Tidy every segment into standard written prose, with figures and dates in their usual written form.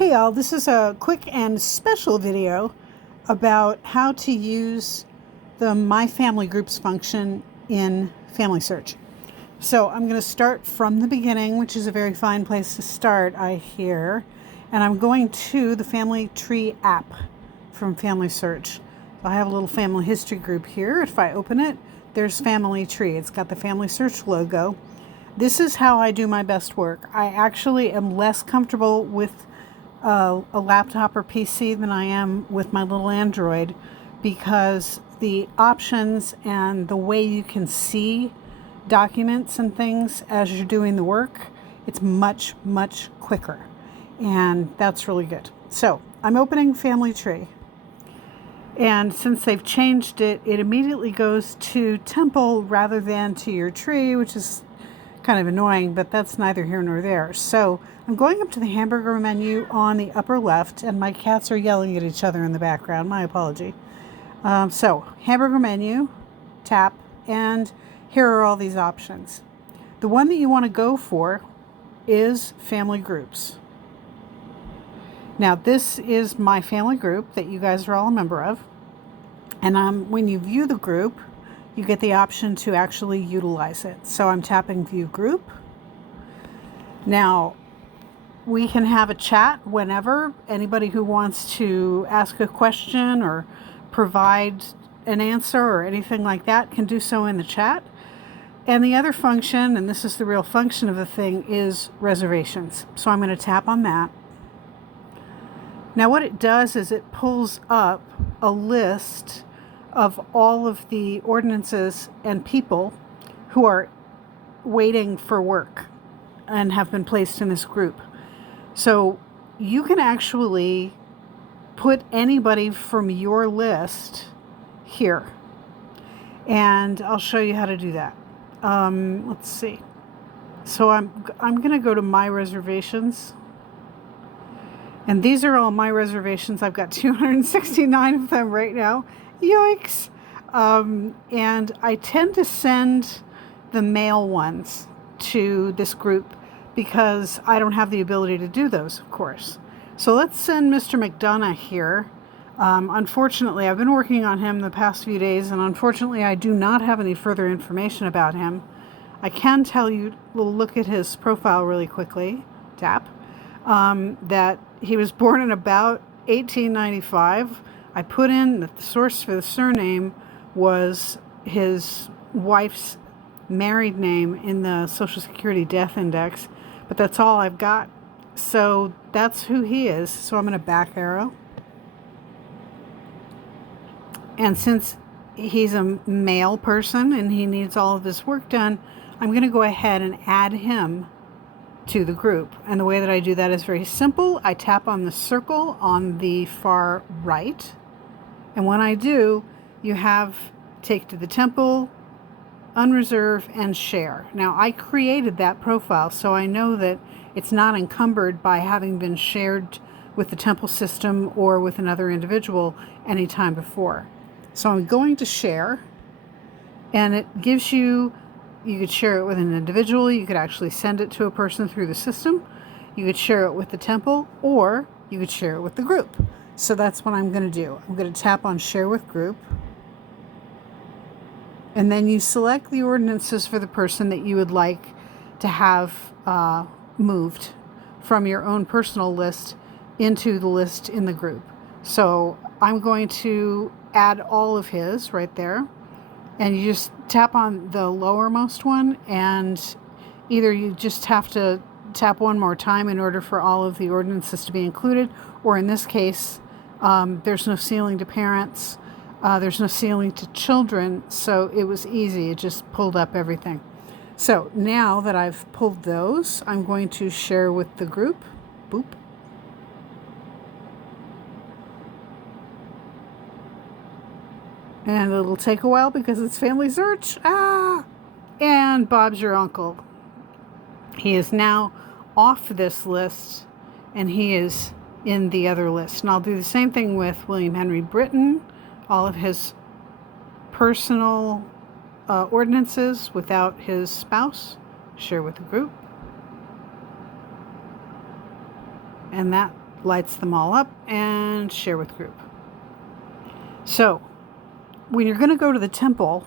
Hey y'all, this is a quick and special video about how to use the My Family Groups function in FamilySearch. So I'm going to start from the beginning, which is a very fine place to start, I hear. And I'm going to the Family Tree app from FamilySearch. I have a little family history group here. If I open it, there's Family Tree. It's got the FamilySearch logo. This is how I do my best work. I actually am less comfortable with a laptop or PC than I am with my little Android, because the options and the way you can see documents and things as you're doing the work, it's much quicker, and that's really good. So I'm opening Family Tree, and since they've changed it, it immediately goes to Temple rather than to your tree, which is kind of annoying, but that's neither here nor there. So I'm going up to the hamburger menu on the upper left, and my cats are yelling at each other in the background. My apology. So hamburger menu, tap, and here are all these options. The one that you want to go for is family groups. Now this is my family group that you guys are all a member of, and when you view the group, you get the option to actually utilize it. So I'm tapping View Group. Now, we can have a chat whenever. Anybody who wants to ask a question or provide an answer or anything like that can do so in the chat. And the other function, and this is the real function of the thing, is reservations. So I'm going to tap on that. Now what it does is it pulls up a list of all of the ordinances and people who are waiting for work and have been placed in this group. So you can actually put anybody from your list here, and I'll show you how to do that. Let's see. So I'm going to go to My Reservations, and these are all my reservations. I've got 269 of them right now. Yikes. And I tend to send the male ones to this group because I don't have the ability to do those, of course. So let's send Mr. McDonough here. Unfortunately, I've been working on him the past few days, and unfortunately I do not have any further information about him. I can tell you, we'll look at his profile really quickly, tap, that he was born in about 1895. I put in that the source for the surname was his wife's married name in the Social Security Death Index, but that's all I've got. So that's who he is. So I'm going to back arrow. And since he's a male person and he needs all of this work done, I'm going to go ahead and add him to the group. And the way that I do that is very simple. I tap on the circle on the far right. And when I do, you have Take to the Temple, Unreserve, and Share. Now, I created that profile, so I know that it's not encumbered by having been shared with the Temple system or with another individual any time before. So I'm going to Share, and it gives you could share it with an individual, you could actually send it to a person through the system, you could share it with the Temple, or you could share it with the group. So that's what I'm going to do. I'm going to tap on Share with Group. And then you select the ordinances for the person that you would like to have moved from your own personal list into the list in the group. So I'm going to add all of his right there. And you just tap on the lowermost one, and either you just have to tap one more time in order for all of the ordinances to be included, or in this case, there's no ceiling to parents, there's no ceiling to children, so it was easy. It just pulled up everything. So now that I've pulled those, I'm going to share with the group. Boop. And it'll take a while because it's FamilySearch. And Bob's your uncle. He is now off this list, and he is in the other list. And I'll do the same thing with William Henry Britton, all of his personal ordinances without his spouse, share with the group. And that lights them all up, and share with group. So when you're going to go to the temple,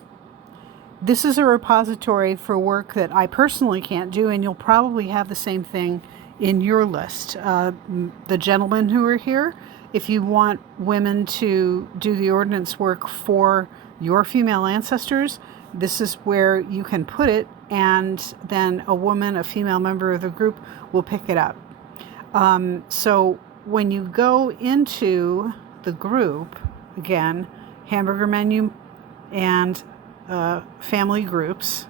this is a repository for work that I personally can't do, and you'll probably have the same thing in your list. The gentlemen who are here, if you want women to do the ordinance work for your female ancestors, this is where you can put it, and then a woman, a female member of the group, will pick it up. So when you go into the group, again, hamburger menu and family groups,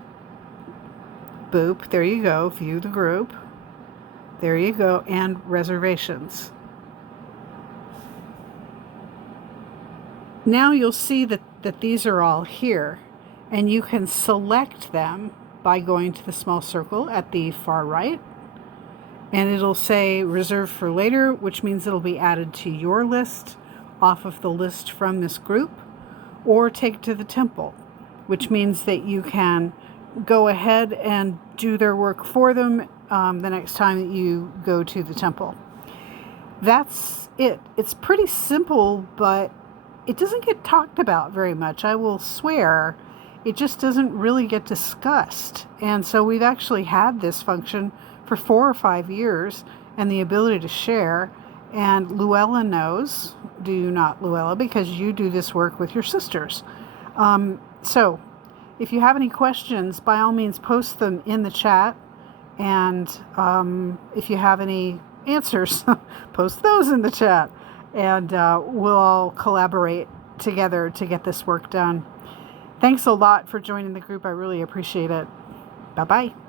boop, there you go, view the group, there you go, and reservations. Now you'll see that these are all here, and you can select them by going to the small circle at the far right, and it'll say reserve for later, which means it'll be added to your list off of the list from this group, or take to the temple, which means that you can go ahead and do their work for them the next time that you go to the temple. That's it. It's pretty simple, but it doesn't get talked about very much. I will swear it just doesn't really get discussed. And so we've actually had this function for 4 or 5 years, and the ability to share. And Luella knows, do you not, Luella, because you do this work with your sisters. So if you have any questions, by all means post them in the chat. And if you have any answers, post those in the chat. And we'll all collaborate together to get this work done. Thanks a lot for joining the group. I really appreciate it. Bye-bye.